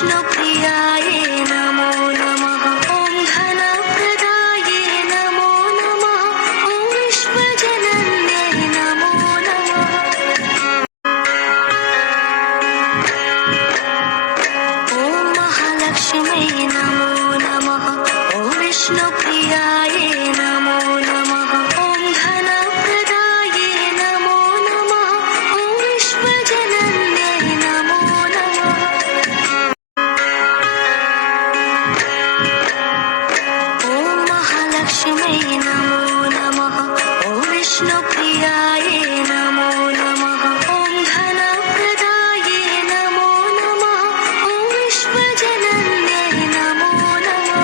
विष्णुप्रियाय नमो नमः। ॐ धनप्रदाये नमो नमः। ॐ विश्वजनन्यै नमो नमः। ॐ महालक्ष्म्यै नमो नमः। ॐ विष्णुप्रियाय नमो नमः। ॐ धनप्रदाये नमो नमः। ॐ विश्वजनन्यै नमो नमः। ॐ महालक्ष्म्यै नमो नमः। ॐ विष्णुप्रियाय नमो नमः। ॐ धनप्रदाये नमो नमः। ॐ विश्वजनन्यै नमो नमः।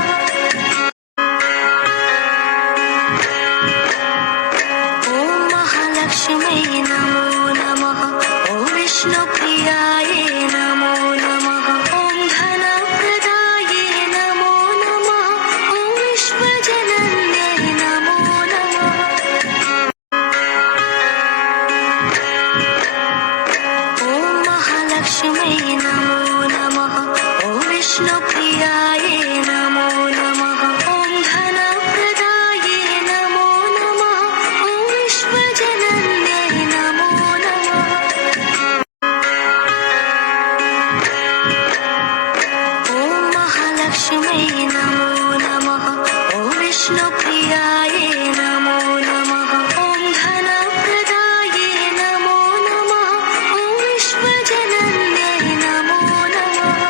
ॐ महालक्ष्म्यै नमो नमः। ॐ विष्णुप्रियाय नमो नमः। ॐ धनप्रदाये नमो नमः। ॐ विश्वजनन्यै नमो नमः। ॐ महालक्ष्म्यै नमो नमः। ॐ विष्णुप्रियाय नमो नमः। ॐ धनप्रदाये नमो नमः। ॐ विश्वजनन्यै नमो नमः। ॐ महालक्ष्म्यै नमो नमः। ॐ विष्णुप्रियाय नमो नमः। ॐ धनप्रदाये नमो नमः। ॐ विश्वजनन्यै नमो नमः।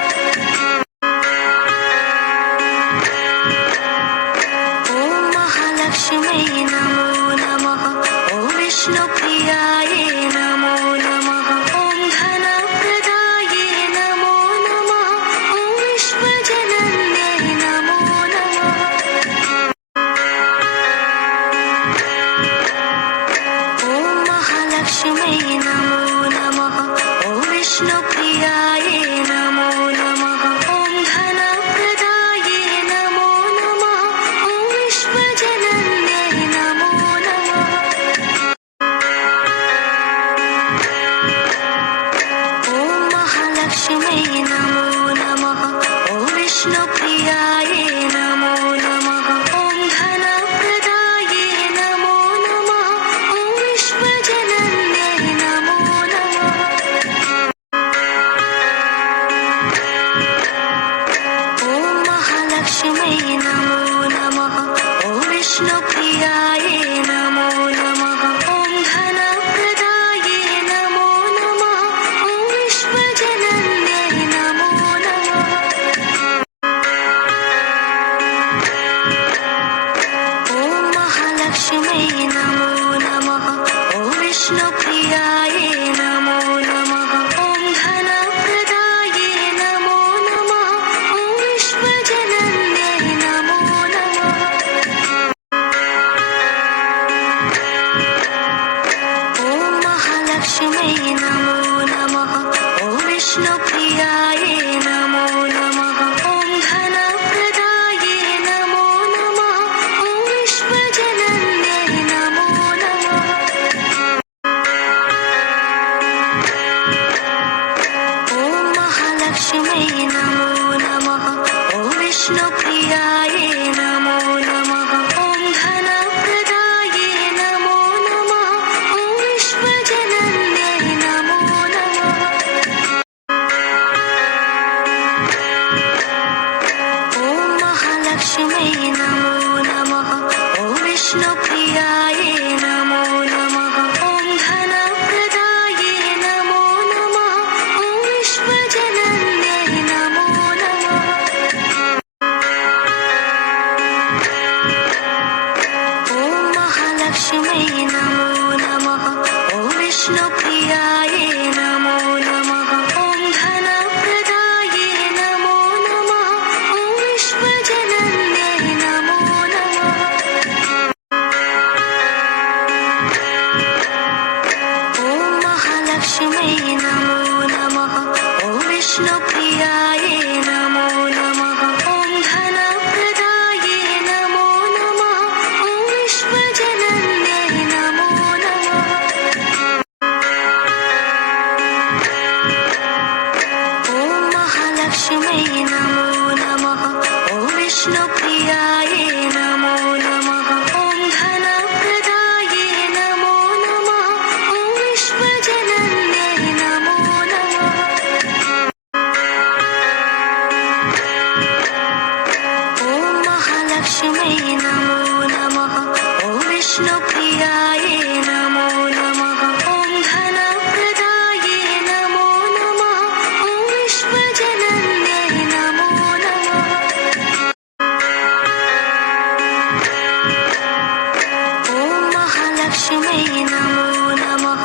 ॐ महालक्ष्म्यै नमो नमः। ॐ विष्णुप्रियाय नमो नमः। ॐ धनप्रदाये नमो नमः। ॐ विश्वजनन्यै नमो नमः। ॐ महालक्ष्म्यै नमो नमः। ॐ विष्णुप्रियाय नमो नमः। ॐ धनप्रदाये नमो नमः। ॐ विश्वजनन्यै नमो नमः। ॐ महालक्ष्म्यै नमो नमः। ॐ विष्णुप्रियाय नमो नमः। ॐ धनप्रदाये नमो नमः। ॐ विश्वजनन्यै नमो नमः। ॐ महालक्ष्म्यै नमो नमः। ॐ विष्णुप्रियाय नमो नमः। ॐ धनप्रदाये नमो नमः। ॐ विश्वजनन्यै नमो नमः। ॐ महालक्ष्म्यै नमो नमः। ॐ विष्णुप्रियाय नमो नमः। ॐ धनप्रदाये नमो नमः। ॐ विश्वजनन्यै नमो नमः। ॐ महालक्ष्म्यै नमो नमः। ॐ विष्णुप्रियाय नमो नमः। ॐ धनप्रदाये नमो नमः। ॐ विश्वजनन्यै नमो नमः। ॐ महालक्ष्म्यै नमो नमः। ॐ विष्णुप्रियाय नमो नमः। ॐ धनप्रदाये नमो नमः। ॐ विश्वजनन्यै नमो नमः। ॐ महालक्ष्म्यै नमो नमः। ॐ विष्णुप्रियाय नमो नमः। ॐ धनप्रदाये नमो नमः। ॐ विश्वजनन्यै नमो नमः। ॐ महालक्ष्म्यै नमो नमः। ॐ विष्णुप्रियाय नमो नमः। ॐ धनप्रदाये नमो नमः। ॐ विश्वजनन्यै नमो नमः। ॐ महालक्ष्म्यै नमो नमः। ॐ विष्णुप्रियाय नमो नमः। ॐ धनप्रदाये नमो नमः। ॐ विश्वजनन्यै नमो नमः। महालक्ष्म्यै नमो नमः ॐ विष्णुप्रियायै नमो नमः ॐ धनप्रदायै नमो नमः ॐ विश्वजनन्यै नमो नमः ॐ महालक्ष्म्यै नमो नमः ॐ विष्णुप्रियायै नमो नमः ॐ धनप्रदायै नमो नमः ॐ विश्वजनन्यै नमो नमः ॐ महालक्ष्म्यै नमो नमः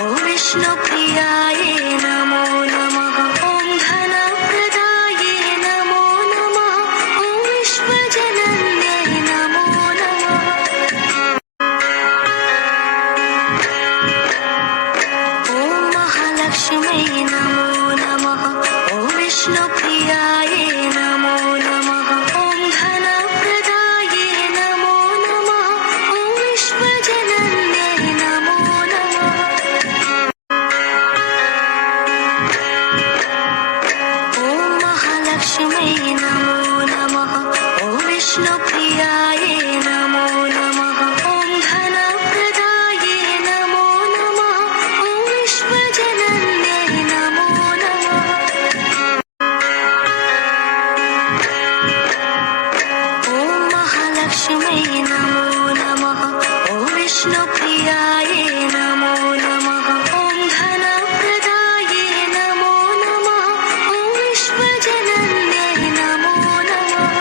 ॐ विष्णुप्रियायै नमो नमः ॐ धनप्रदायै नमो नमः ॐ विश्वजनन्यै नमो नमः ॐ महालक्ष्म्यै नमो नमः ॐ विष्णुप्रियायै नमो नमः ॐ धनप्रदायै नमो नमः ॐ विश्वजनन्यै नमो नमः ॐ महालक्ष्म्यै नमो नमः ॐ विष्णुप्रियायै नमो नमः ॐ धनप्रदायै नमो नमः ॐ विश्वजनन्यै नमो नमः ॐ महालक्ष्म्यै नमो नमः ॐ विष्णुप्रियायै नमो नमः ॐ धनप्रदायै नमो नमः ॐ विश्वजनन्यै नमो नमः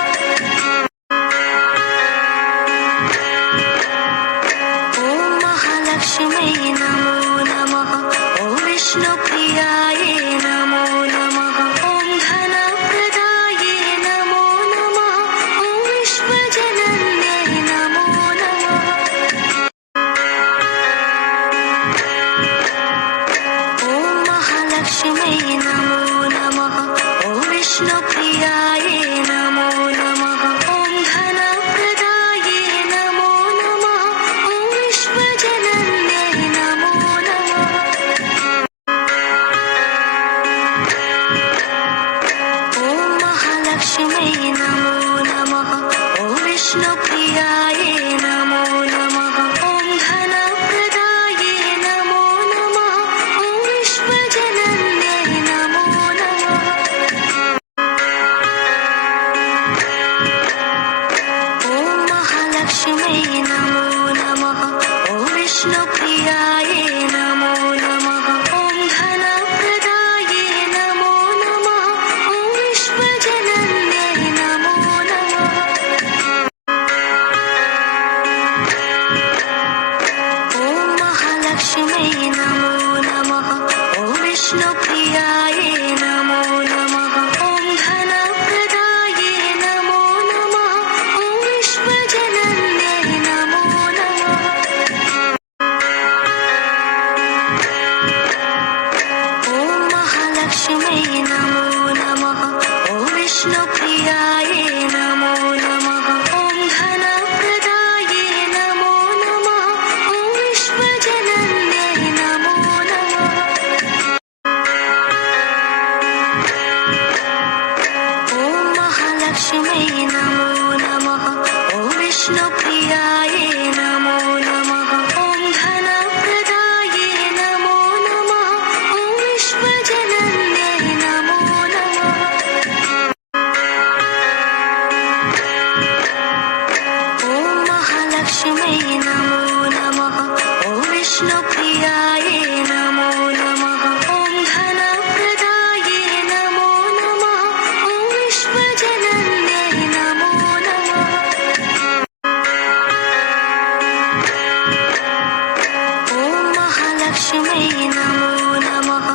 ॐ महालक्ष्म्यै नमो नमः ॐ विष्णुप्रियायै नमो नमः ॐ धनप्रदायै नमो नमः ॐ विश्वजनन्यै नमो नमः ॐ महालक्ष्म्यै नमो नमः ॐ विष्णुप्रियायै नमो नमः ॐ धनप्रदायै नमो नमः ॐ विश्वजनन्यै नमो नमः ॐ महालक्ष्म्यै नमो नमः ॐ विष्णुप्रियायै नमो नमः ॐ धनप्रदायै नमो नमः ॐ विश्वजनन्यै नमो नमः ॐ महालक्ष्म्यै नमो नमः ॐ विष्णुप्रियायै नमो नमः ॐ धनप्रदायै नमो नमः ॐ विश्वजनन्यै नमो नमः ॐ महालक्ष्म्यै नमो नमः ॐ विष्णुप्रियायै नमो नमः ॐ धनप्रदायै नमो नमः ॐ विश्वजनन्यै नमो नमः ॐ महालक्ष्म्यै नमो नमः ॐ विष्णुप्रियायै नमो नमः ॐ धनप्रदायै नमो नमः ॐ विश्वजनन्यै नमो नमः ॐ महालक्ष्म्यै नमो नमः ॐ विष्णुप्रियायै नमो नमः ॐ धनप्रदायै नमो नमः ॐ विश्वजनन्यै नमो नमः ॐ महालक्ष्म्यै नमो नमः ॐ विष्णुप्रियायै नमो नमः ॐ धनप्रदायै नमो नमः ॐ विश्वजनन्यै नमो नमः ॐ महालक्ष्म्यै नमो नमः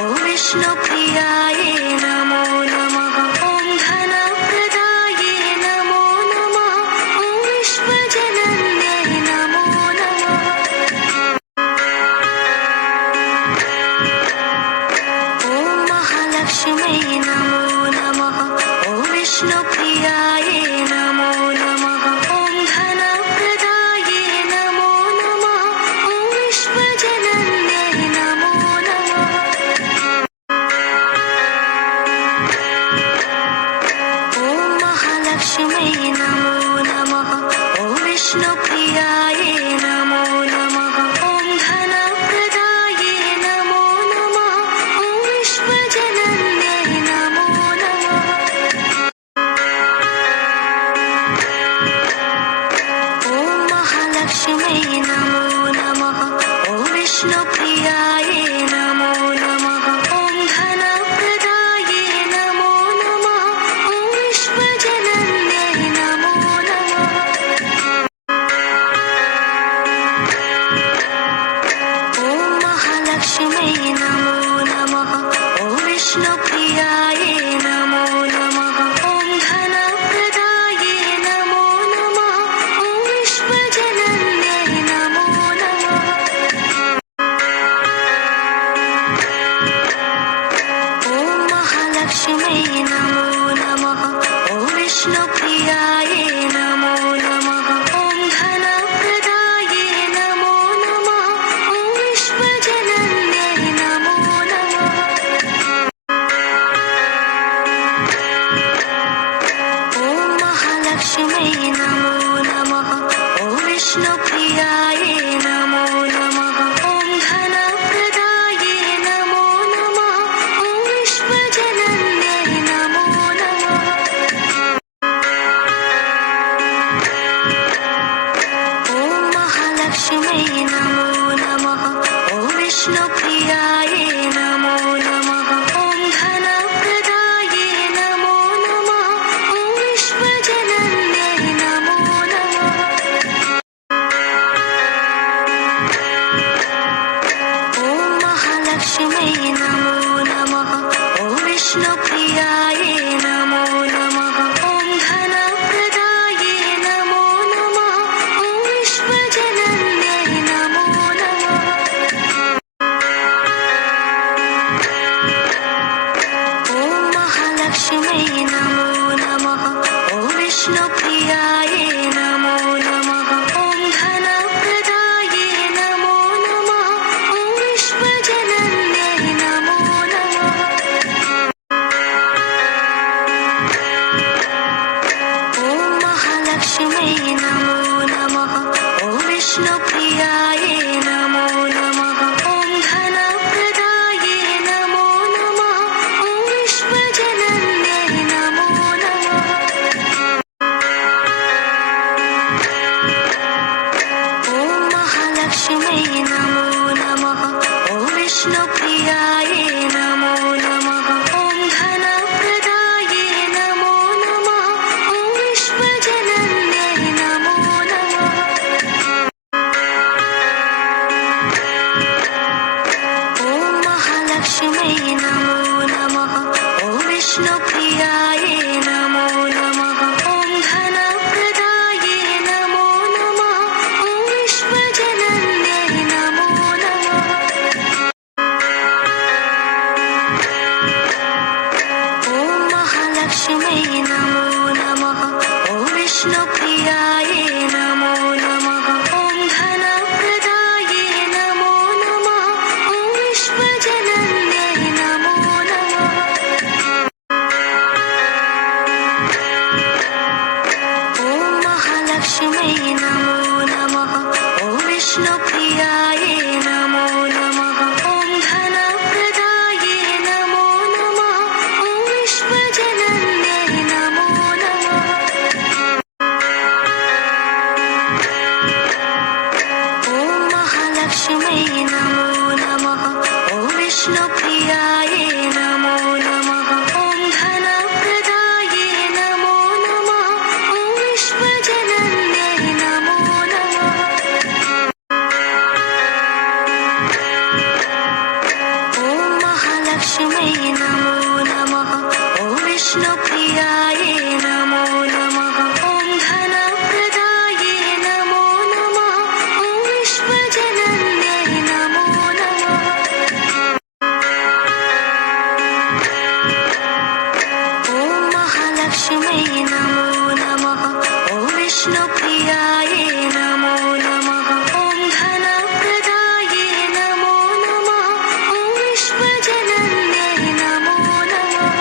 ॐ विष्णुप्रियायै नमो नमः ॐ धनप्रदायै नमो नमः ॐ विश्वजनन्यै नमो नमः ॐ महालक्ष्म्यै नमो नमः ॐ विष्णुप्रियायै नमो नमः ॐ धनप्रदायै नमो नमः ॐ विश्वजनन्यै नमो नमः महालक्ष्म्यै नमो नमः ॐ विष्णुप्रियायै नमो नमः ॐ धनप्रदायै नमो नमः ॐ विश्वजनन्यै नमो नमः ॐ महालक्ष्म्यै नमो नमः ॐ विष्णुप्रियायै नमो नमः ॐ धनप्रदायै नमो नमः ॐ विश्वजनन्यै नमो नमः ॐ महालक्ष्म्यै नमो नमः ॐ विष्णुप्रियायै नमो नमः ॐ धनप्रदायै नमो नमः ॐ विश्वजनन्यै नमो नमः ॐ महालक्ष्म्यै नमो नमः ॐ विष्णुप्रियायै नमो नमः ॐ धनप्रदायै नमो नमः ॐ विश्वजनन्यै नमो नमः ॐ महालक्ष्म्यै नमो नमः ॐ विष्णुप्रियायै नमो नमः ॐ धनप्रदायै नमो नमः ॐ विश्वजनन्यै नमो नमः ॐ महालक्ष्म्यै नमो नमः ॐ विष्णुप्रियायै नमो नमः ॐ धनप्रदायै नमो नमः ॐ विश्वजनन्यै नमो नमः ॐ महालक्ष्म्यै नमो नमः ॐ विष्णुप्रियायै नमो नमः ॐ धनप्रदायै नमो नमः ॐ विश्वजनन्यै नमो नमः ॐ महालक्ष्म्यै नमो नमः ॐ विष्णुप्रियायै नमो नमः ॐ धनप्रदायै नमो नमः ॐ विश्वजनन्यै नमो नमः ॐ महालक्ष्म्यै नमो नमः ॐ विष्णुप्रियायै नमो नमः ॐ धनप्रदायै नमो नमः ॐ विश्वजनन्यै नमो नमः ॐ महालक्ष्म्यै नमो नमः ॐ विष्णुप्रियायै नमो नमः ॐ धनप्रदायै नमो नमः ॐ विश्वजनन्यै नमो नमः ॐ महालक्ष्म्यै नमो नमः ॐ विष्णुप्रियायै नमो नमः ॐ धनप्रदायै नमो नमः ॐ विश्वजनन्यै नमो नमः ॐ महालक्ष्म्यै नमो नमः ॐ विष्णुप्रियायै नमो नमः ॐ धनप्रदायै नमो नमः ॐ विश्वजनन्यै नमो नमः ॐ महालक्ष्म्यै नमो नमः ॐ विष्णुप्रियायै नमो नमः ॐ धनप्रदायै नमो नमः ॐ विश्वजनन्यै नमो नमः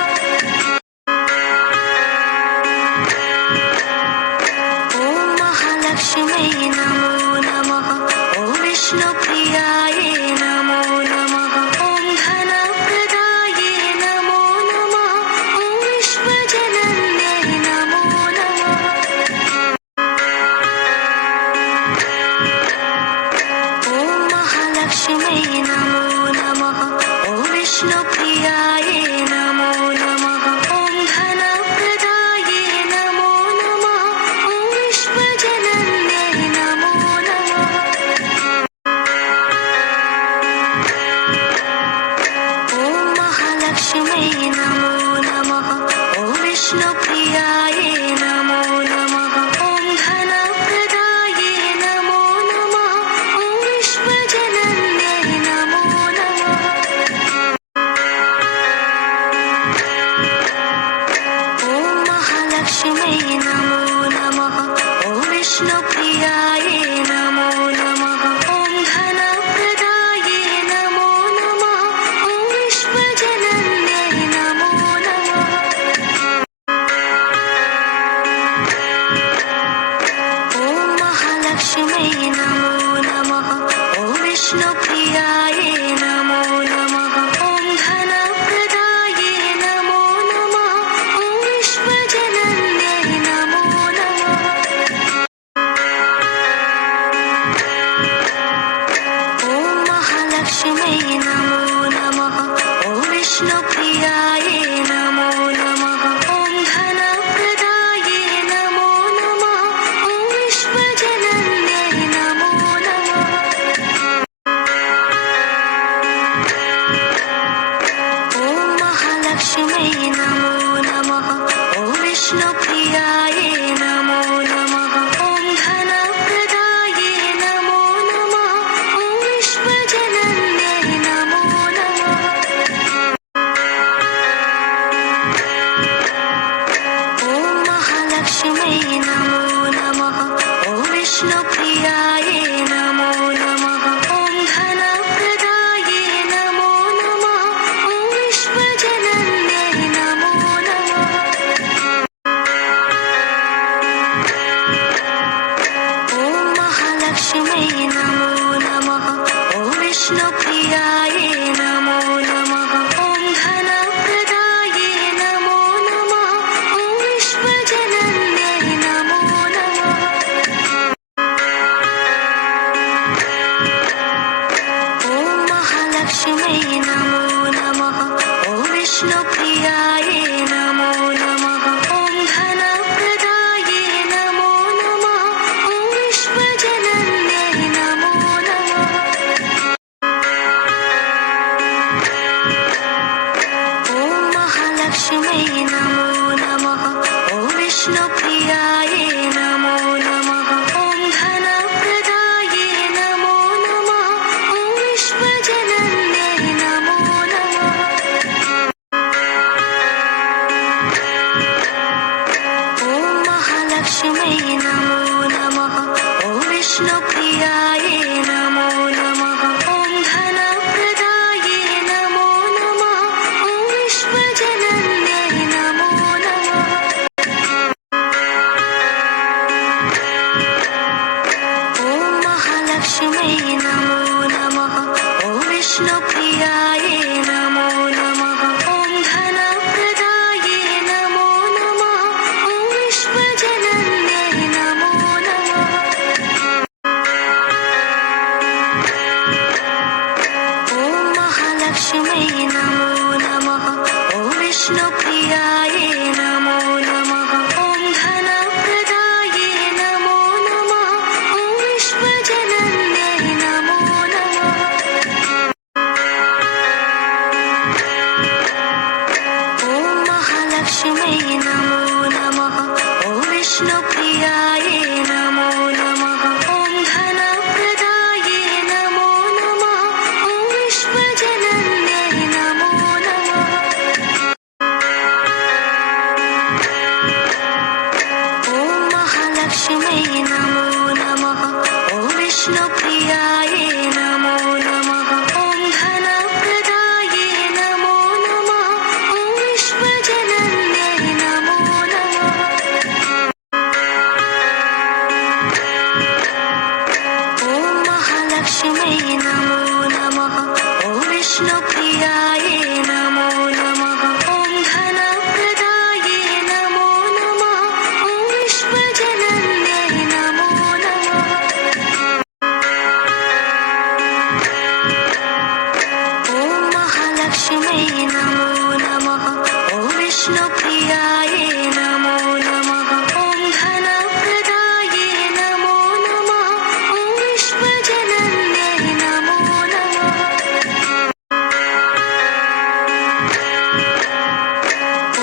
विष्णुप्रियाय नमो नमः ॐ धनप्रदाये नमो नमः ॐ विश्वजनन्यै नमो नमः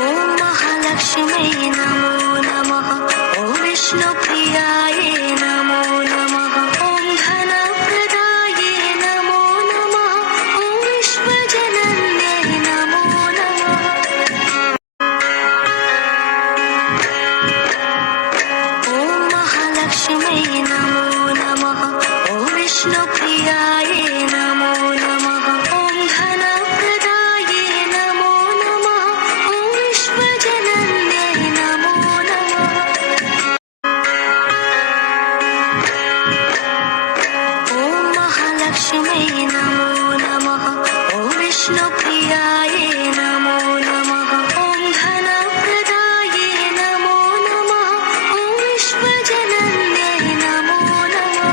ॐ महालक्ष्म्यै नमो नमः ॐ विष्णुप्रियाय नमो नमः ॐ धनप्रदाये नमो नमः ॐ विश्वजनन्यै नमो नमः ॐ महालक्ष्म्यै नमो नमः ॐ विष्णुप्रियाय नमो नमः ॐ धनप्रदाये नमो नमः ॐ विश्वजनन्यै नमो नमः ॐ महालक्ष्म्यै नमो नमः ॐ विष्णुप्रियाय नमो नमः ॐ धनप्रदाये नमो नमः ॐ विश्वजनन्यै नमो नमः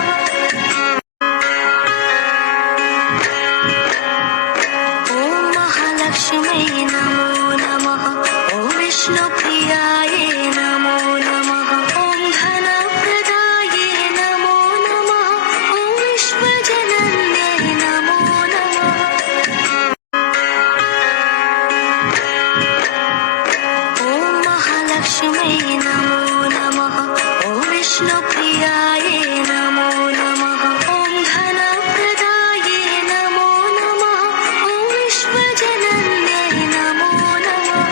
ॐ महालक्ष्म्यै नमो नमः ॐ विष्णुप्रियाय नमो नमः ॐ धनप्रदाये नमो नमः ॐ विश्वजनन्यै नमो नमः ॐ महालक्ष्म्यै नमो नमः ॐ विष्णुप्रियाय नमो नमः ॐ धनप्रदाये नमो नमः ॐ विश्वजनन्यै नमो नमः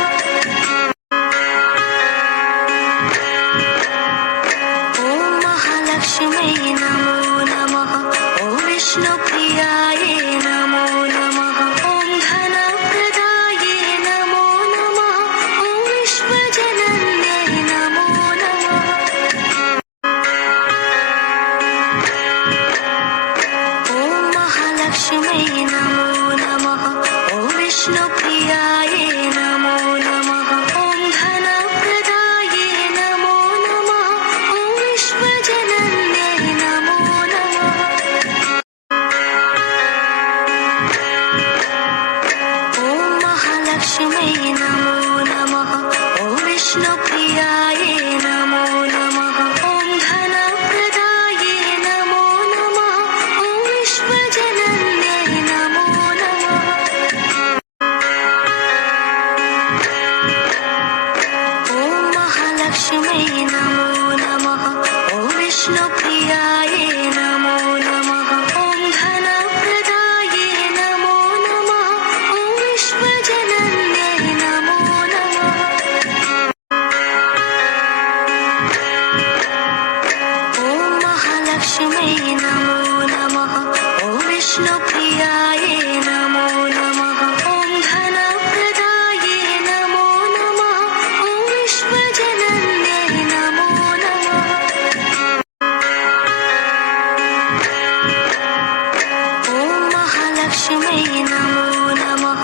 ॐ महालक्ष्म्यै नमो नमः ॐ विष्णुप्रियाय नमो नमः ॐ धनप्रदाये नमो नमः ॐ विश्वजनन्यै नमो नमः ॐ महालक्ष्म्यै नमो नमः ॐ विष्णुप्रियाय नमो नमः ॐ धनप्रदाये नमो नमः ॐ विश्वजनन्यै नमो नमः ॐ महालक्ष्म्यै नमो नमः ॐ विष्णुप्रियाय नमो नमः ॐ धनप्रदाये नमो नमः ॐ विश्वजनन्यै नमो नमः ॐ महालक्ष्म्यै नमो नमः ॐ विष्णुप्रियाय नमो नमः ॐ धनप्रदाये नमो नमः ॐ विश्वजनन्यै नमो नमः ॐ महालक्ष्म्यै नमो नमः ॐ विष्णुप्रियाय नमो नमः ॐ धनप्रदाये नमो नमः ॐ विश्वजनन्यै नमो नमः ॐ महालक्ष्म्यै नमो नमः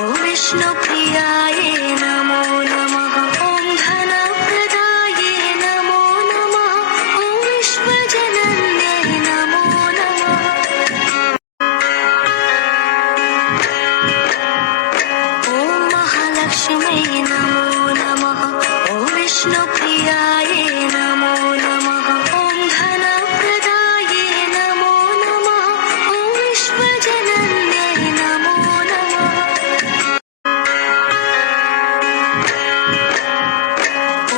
ॐ विष्णुप्रियाय नमो नमः ॐ धनप्रदाये नमो नमः ॐ विश्वजनन्यै नमो नमः ॐ महालक्ष्म्यै नमो नमः ॐ विष्णुप्रियाय नमो नमः ॐ धनप्रदाये नमो नमः ॐ विश्वजनन्यै नमो नमः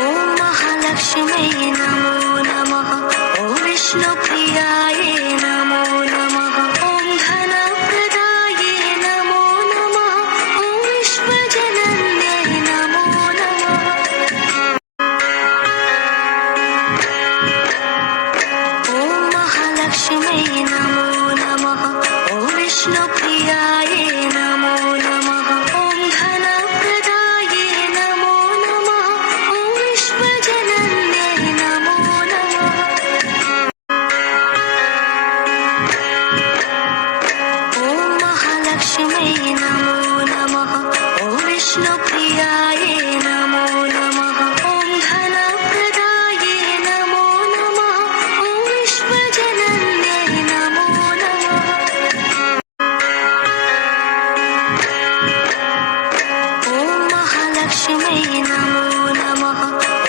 ॐ महालक्ष्म्यै नमो नमः ॐ विष्णुप्रियाय नमो नमः ॐ धनप्रदाये नमो नमः ॐ विश्वजनन्यै नमो नमः महालक्ष्म्यै नमो नमः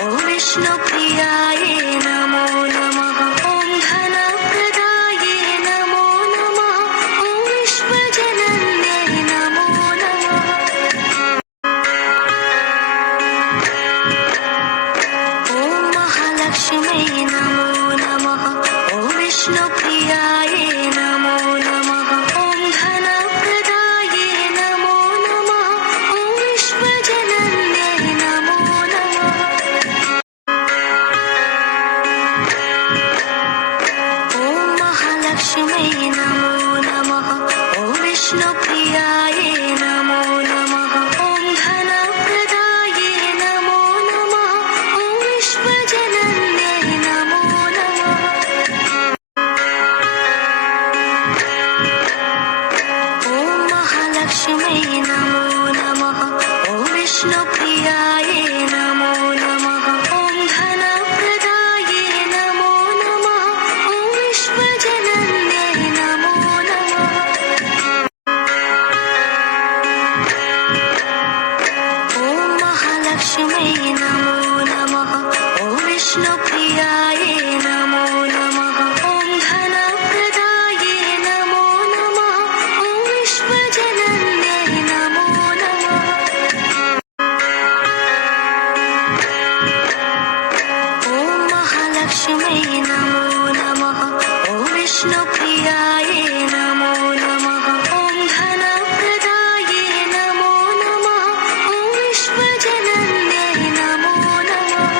ॐ विष्णुप्रियायै नमो नमः ॐ धनप्रदायै नमो नमः ॐ विश्वजनन्यै नमो नमः ॐ महालक्ष्म्यै नमो नमः ॐ विष्णुप्रियायै नमो नमः ॐ धनप्रदायै नमो नमः ॐ विश्वजनन्यै नमो नमः ॐ महालक्ष्म्यै नमो नमः ॐ विष्णुप्रियायै नमो नमः ॐ धनप्रदायै नमो नमः ॐ विश्वजनन्यै नमो नमः ॐ महालक्ष्म्यै नमो नमः ॐ विष्णुप्रियायै नमो नमः ॐ धनप्रदायै नमो नमः ॐ विश्वजनन्यै नमो नमः ॐ महालक्ष्म्यै नमो नमः ॐ विष्णुप्रियायै नमो नमः ॐ धनप्रदायै नमो नमः ॐ विश्वजनन्यै नमो नमः ॐ महालक्ष्म्यै नमो नमः ॐ विष्णुप्रियायै नमो नमः ॐ धनप्रदायै नमो नमः ॐ विश्वजनन्यै नमो नमः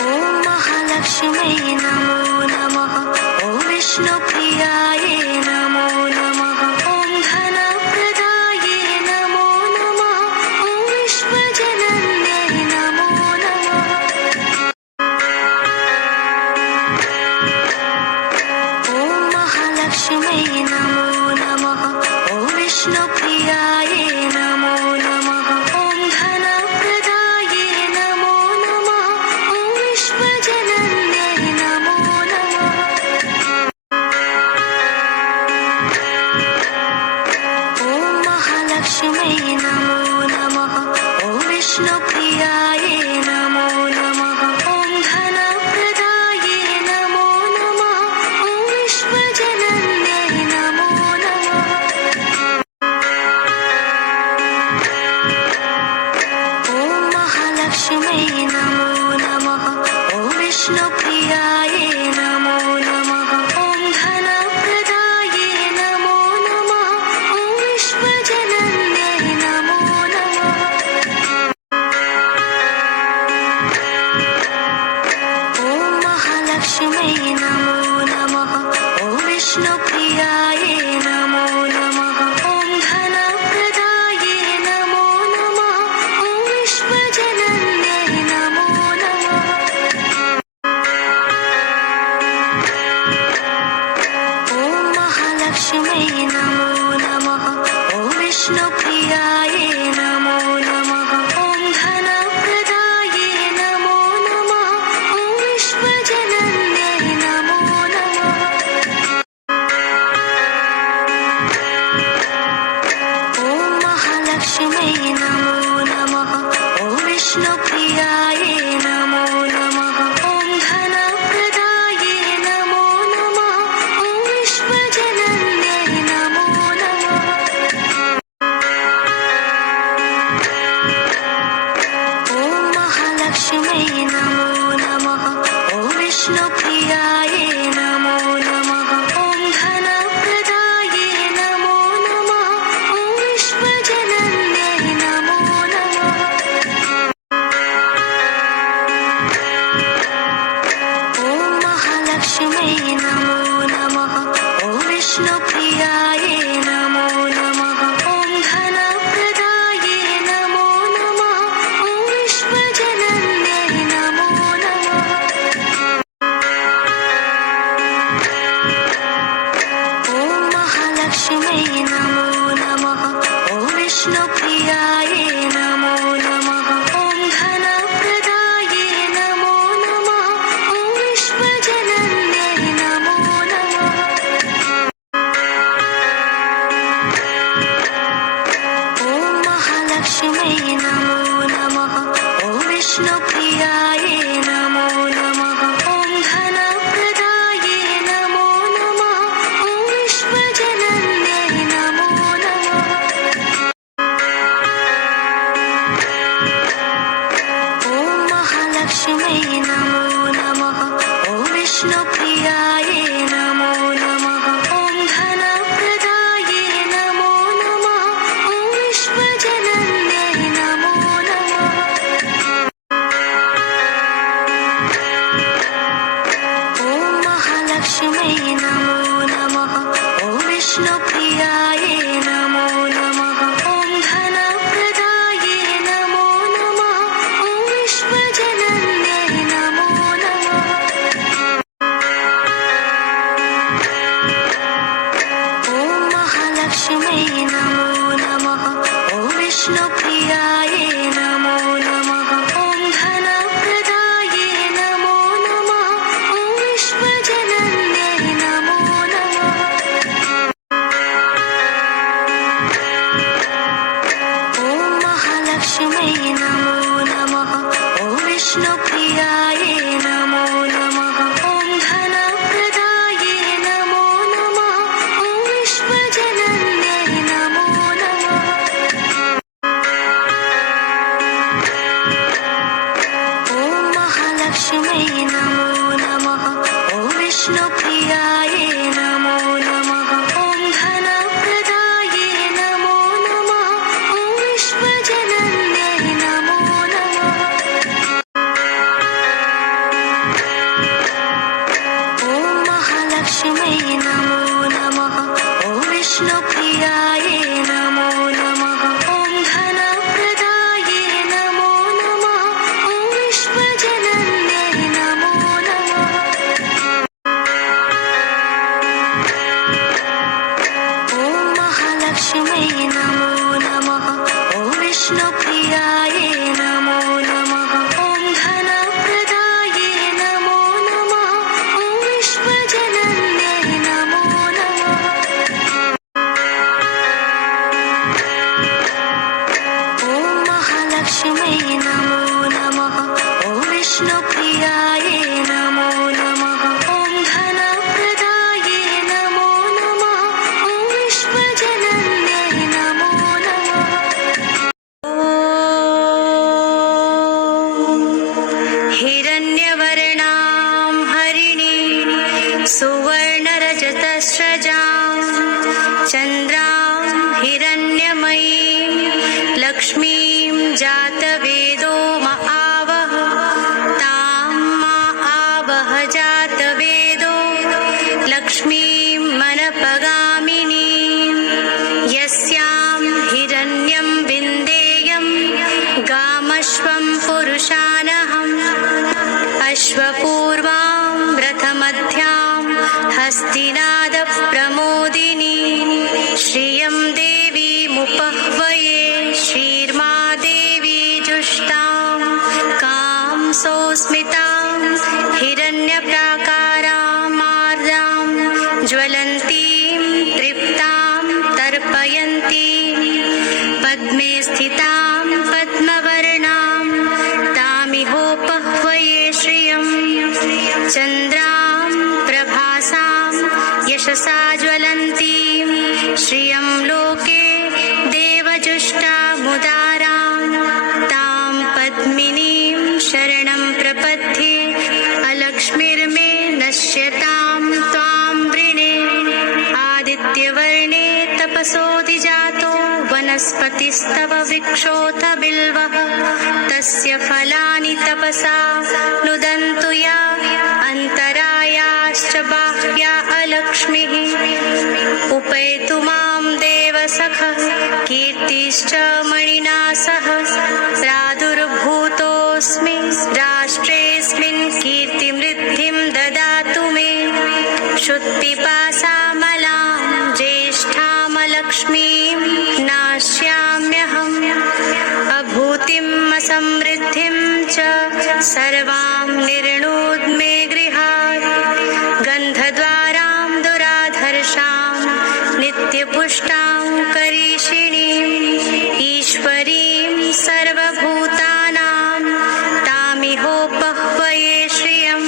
ॐ महालक्ष्म्यै नमो नमः ॐ विष्णुप्रियायै नमो नमः ॐ धनप्रदायै नमो नमः ॐ विश्वजनन्यै नमो नमः ॐ महालक्ष्म्यै नमो नमः ॐ विष्णुप्रियायै नमो नमः ॐ धनप्रदायै नमो नमः ॐ विश्वजनन्यै नमो नमः ॐ महालक्ष्म्यै नमो नमः ॐ विष्णुप्रियायै नमो नमः ॐ धनप्रदायै नमो नमः ॐ विश्वजनन्यै नमो नमः ॐ महालक्ष्म्यै नमो नमः ॐ विष्णुप्रियायै नमो नमः ॐ धनप्रदायै नमो नमः ॐ विश्वजनन्यै नमो नमः ॐ महालक्ष्म्यै नमो नमः ॐ विष्णुप्रियायै नमो नमः ॐ धनप्रदायै नमो नमः ॐ विश्वजनन्यै नमो नमः ॐ महालक्ष्म्यै नमो नमः ॐ विष्णुप्रियायै नमो नमः ॐ धनप्रदायै नमो नमः ॐ विश्वजनन्यै नमो नमः ॐ महालक्ष्म्यै नमो नमः ॐ विष्णुप्रियायै नमो नमः ॐ धनप्रदायै नमो नमः ॐ विश्वजनन्यै नमो नमः ॐ महालक्ष्म्यै नमो नमः ॐ विष्णुप्रियायै नमो नमः ॐ धनप्रदायै नमो नमः ॐ विश्वजनन्यै नमो नमः ॐ महालक्ष्म्यै नमो नमः ॐ विष्णुप्रियायै नमो नमः ॐ धनप्रदायै नमो नमः ॐ विश्वजनन्यै नमो नमः ॐ महालक्ष्म्यै नमो नमः ॐ विष्णुप्रियायै नमो नमः ॐ धनप्रदायै नमो नमः ॐ विश्वजनन्यै नमो नमः हिरण्यमयीं लक्ष्मीं जातवेदो म आवह तां मा आवह जातवेदो लक्ष्मीं मनपगामिनीं यस्यां हिरण्यं विन्देयं गामश्वं पुरुषानहम् अश्वपूर्वां रथमध्यां हस्तिनादप्रमोदिनी श्रियं देवीमुपह्वये श्रीर्मा देवी जुष्टां कांसोऽस्मितां हिरण्यप्राकारामार्दां ज्वलन्तीं तृप्तां तर्पयन्तीं पद्मे स्थितां पद्मवर्णां तामिहोपह्वये श्रियं चन्द्रां प्रभासां यशसा ज्वलन्तीं श्रियं लोके देवजुष्टामुदारां तां पद्मिनीं शरणं प्रपद्ये अलक्ष्मीर्मे नश्यतां त्वां वृणे आदित्यवर्णे तपसोऽधिजातो वनस्पतिस्तव वृक्षोऽथ बिल्वः तस्य फलानि तपसा नुदन्तु या अन्तरायाश्च बाह्या अलक्ष्मीः उपैतु मां देवसखः कीर्तिश्च मणिना सह प्रादुर्भूतोऽस्मि राष्ट्रेऽस्मिन् कीर्तिमृद्धिं ददातु मे क्षुत्पिपासामलां ज्येष्ठामलक्ष्मीं नाश्याम्यहम् अभूतिम् असमृद्धिं च सर्वां निर्णोद्मे गृहात् गन्धद्वारां दुराधर्षां नित्यपुष्टां करीषिणीम् ईश्वरीं सर्वभूतानां तामिहोपह्वये श्रियं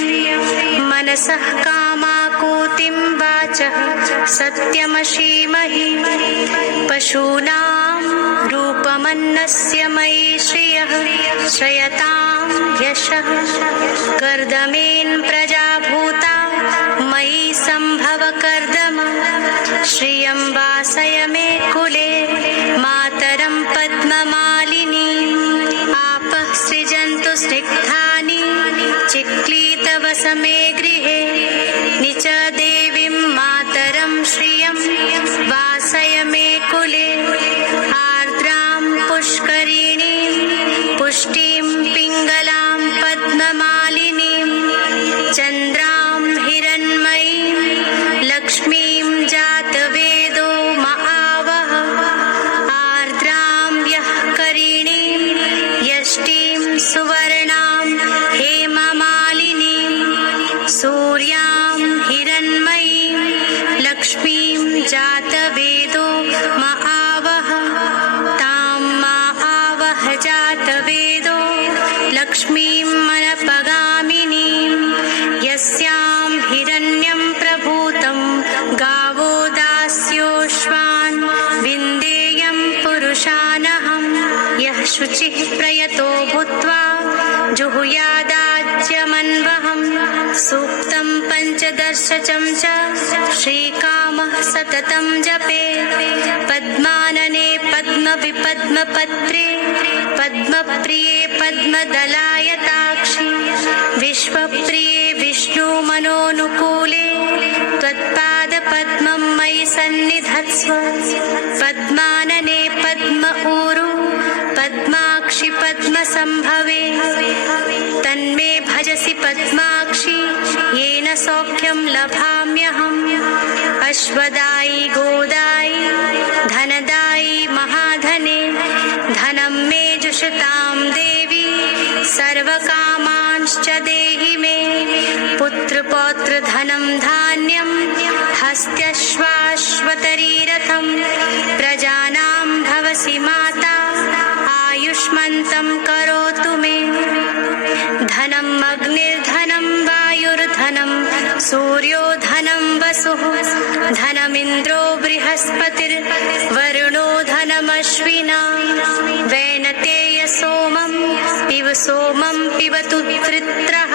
मनसः कामाकूतिं वाचः सत्यमशीमहि पशूनां रूपमन्नस्य मयि श्रियः श्रयतां यशः कर्दमेन प्रजाभूता मयि सम्भव कर्दम श्रियं वासय मे कुले मातरं पद्ममालिनीम् आपः सृजन्तु स्निग्धानि चिक्लीतवस मे गृहे निच देवीं मातरं श्रियं वासय मे कुले आर्द्रां पुष्करिणीं पुष्टिं पिङ्गलां पद्ममालिनीं चन्द्रां हिरण्मयीं लक्ष्मीं जातवेदो म आवह आर्द्रां यः करिणीं यष्टिं सुवर्णां हेममालिनीं सूर्यां हिरण्मयीं लक्ष्मीं जातवेदो म आवह तां मा आवह जातवेदो लक्ष्मीं मनपगामिनीं यस्यां हिरण्यं प्रभूतं गावो दास्योश्वान् विन्देयं पुरुषानहम् यः शुचिः प्रयतो भूत्वा जुहुयादाज्यमन्वहम् सूक्तं पञ्चदश चमच श्रीकामः सततं जपे पद्मानने पद्मविपद्मपत्रे पद्मप्रिये पद्मदलायताक्षि विश्वप्रिये विष्णुमनोनुकूले त्वत्पादपद्मं मयि सन्निधत्स्व पद्मानने पद्म ऊरु पद्माक्षि पद्मसम्भवे तन्मे भजसि पद्माक्षि येन सौख्यं लभाम्यहम् अश्वदायि गोदायि धनदायि महाधने धनं मे जुषतां देवी सर्वकामांश्च देहि मे पुत्रपौत्रधनं धान्यं हस्त्यश्वाश्वतरीरथं प्रजानां भवसि माता आयुष्मन्तं करोतु मे धनम् अग्निर्धनं वायुर्धनं सूर्यो धनं वसुः धनमिन्द्रो बृहस्पतिर्वरुणो धनमश्विना वैनतेय सोमं पिबतु वृत्रः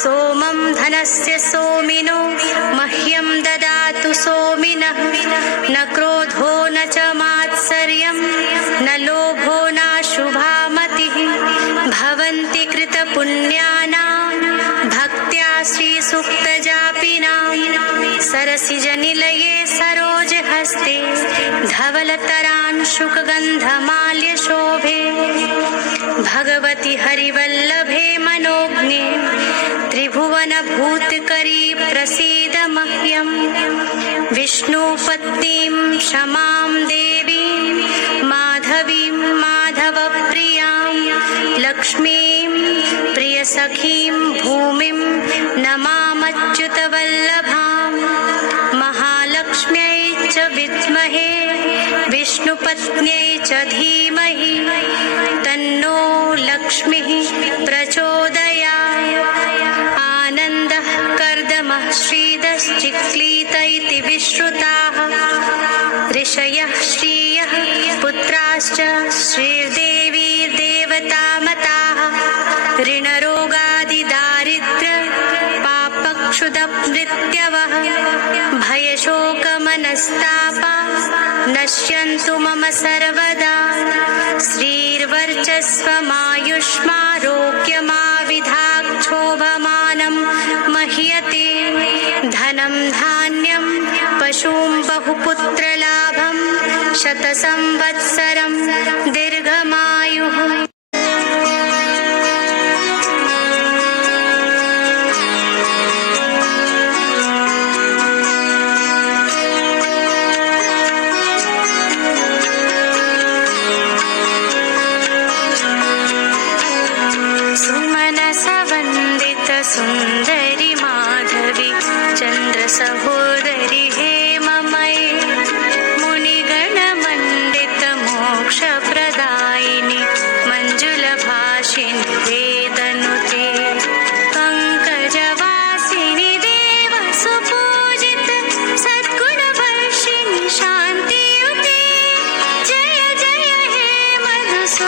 सोमं धनस्य सोमिनो मह्यं ददातु सोमिनः न क्रोधो न च न लोभो नाशुभा मतिः भवन्ति कृतपुण्यानां भक्त्या श्रीसुक्तजापिनां सरसिजनिलये सरोजहस्ते धवलतरांशुकगन्धमाल्यशोभे भगवति हरिवल्लभे मनोज्ञे त्रिभुवनभूतकरी प्रसीद मह्यम् विष्णुपत्नीं क्षमां देवीं माधवीं माधवप्रियां लक्ष्मीं प्रियसखीं भूमिं नमामच्युतवल्लभां महालक्ष्म्यै च विद्महे विष्णुपत्न्यै च धीमहि तन्नो लक्ष्मीः प्रचोदयात् आनन्दः कर्दमः श्रीदश्चिक्लीत इति विश्रुताः ऋषयः श्रियः पुत्राश्च श्रीर्देवीर्देवतामताः ऋणरोगादिदारिद्र्य पापक्षुदमृत्यवः भयशोकमनस्तापा नश्यन्तु मम सर्वदा श्रीर्वर्चस्वमायुष्मारोग्यमाविधाक्षोभमानं मह्यते धनं धान्यं पशूं बहुपुत्रलाभं शतसंवत्सरं दीर्घमायुः सुन्दरी माधवी चन्द्रसहोदरी हेममयी मुनिगणमण्डित मोक्षप्रदायिनी मञ्जुलभाषिणि वेदनुते पङ्कजवासिनि देवसुपूजित सद्गुणवर्षिणि शान्तियुते जय जय हे मधुसूदनकामिनि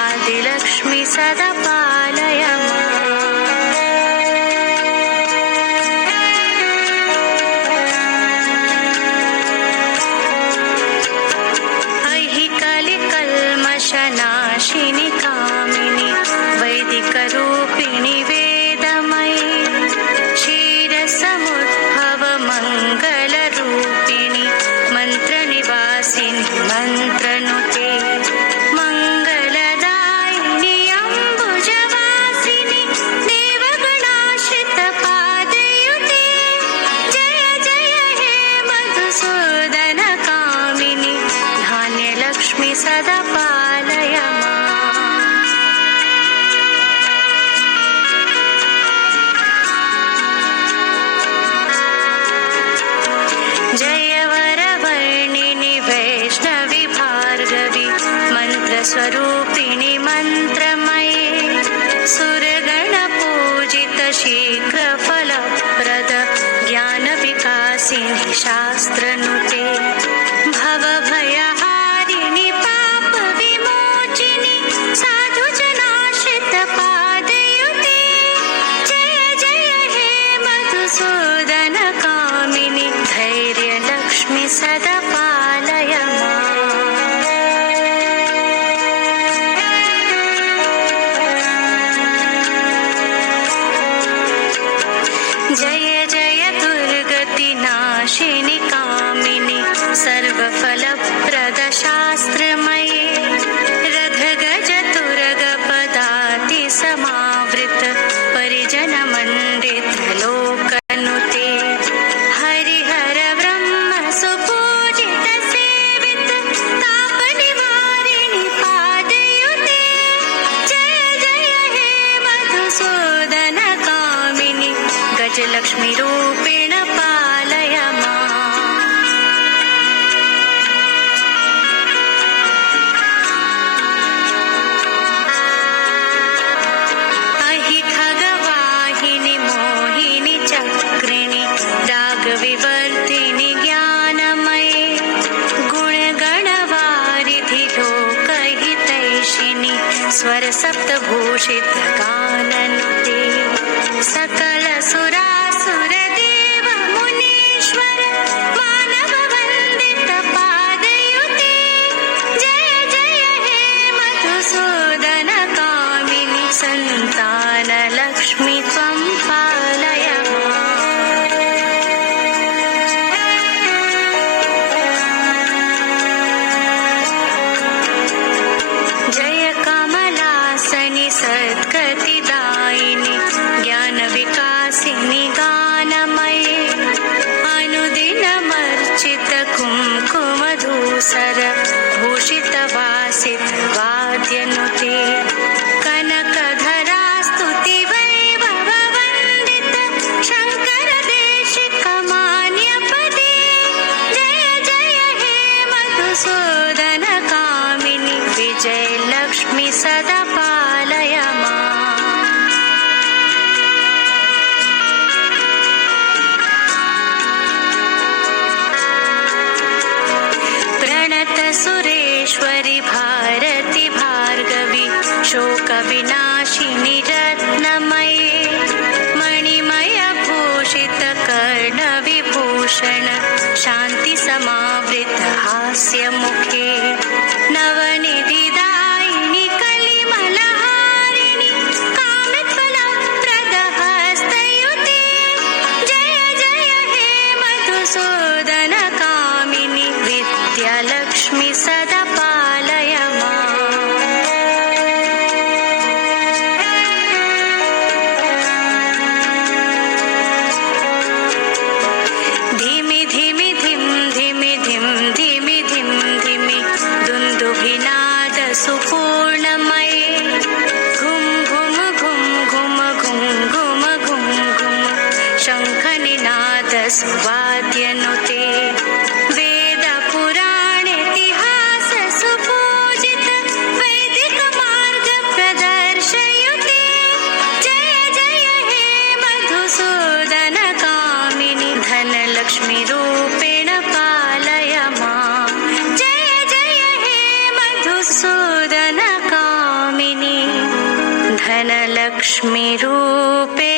आदिलक्ष्मि सदा नाशिनि कामिनि वैदिकरूपिणि वेदमयि क्षीरसमुद्भव मङ्गलरूपिणि मन्त्रनिवासिनि मन्त्रनुते मङ्गलदायिनि अम्बुजवासिनि देवगणाश्रितपादयुते जय जय हे मधुसूदनकामिनि धान्यलक्ष्मि सदा स्वरूपिणि मन्त्रमये सुरगणपूजित शीघ्रफलप्रद ज्ञानविकासिनि शास्त्रनुते भवभयहारिणि पापविमोचिनि साधुजनाश्रितपादयुते जय जय हे मधुसूदनकामिनि धैर्यलक्ष्मि सदा पालय जय जय दुर्गतिनाशिनि कामिनि सर्वफलप्रद शास्त्रमये रथगजतुरगपदाति समावृत परिजनमण्डित लोकनुते हरिहर ब्रह्म सुपूजित सेवित तापनिवारिणि पादयुते जय जय हे मधुसूदनकामिनि गजलक्ष्मी रूपेण पालय अहि खगवाहिनि मोहिनि चक्रिणि रागविवर्धिनि ज्ञानमये गुणगणवारिधि लोकहितैषिणि स्वरसप्तभूषित गाननुते सकल सुरासुर देव मुनीश्वर मानव वन्दित पादयुते धूसर भूषितवासितवाद्यनुते कनकधरा स्तुति वैभववन्दित शङ्कर देशिकमान्यपदे जय जय हे मधुसूदन कामिनि विजयलक्ष्मि सदा पालय माम्। प्रणत सुरेश्वरि भारति भार्गवि शोकविनाशिनि रत्नमये मणिमय भूषित कर्णविभूषण शान्ति समावृत हास्यमुखे नवनिधिदायिनि कलिमलहारिणि कामितफलप्रदहस्तयुते जय जय हे मधुसूदन कामिनि विद्यालक्ष्मि सदा पालय माम्। धिमि धिमि धिं धिमि धिं धिमि धिं धिमि दुन्दुभिनाद सुपूर्णमये घुं घुम घुं घुम घुं घुम घुं घुम शङ्खनिनाद सुवाद्यनुते वेद पुराणेतिहास सुपूजित वैदिक मार्ग प्रदर्शयुते जय जय हे मधुसूदन कामिनि धनलक्ष्मि रूपेण पालय माम्। जय जय हे मधुसूदन कामिनि धनलक्ष्मि रूपेण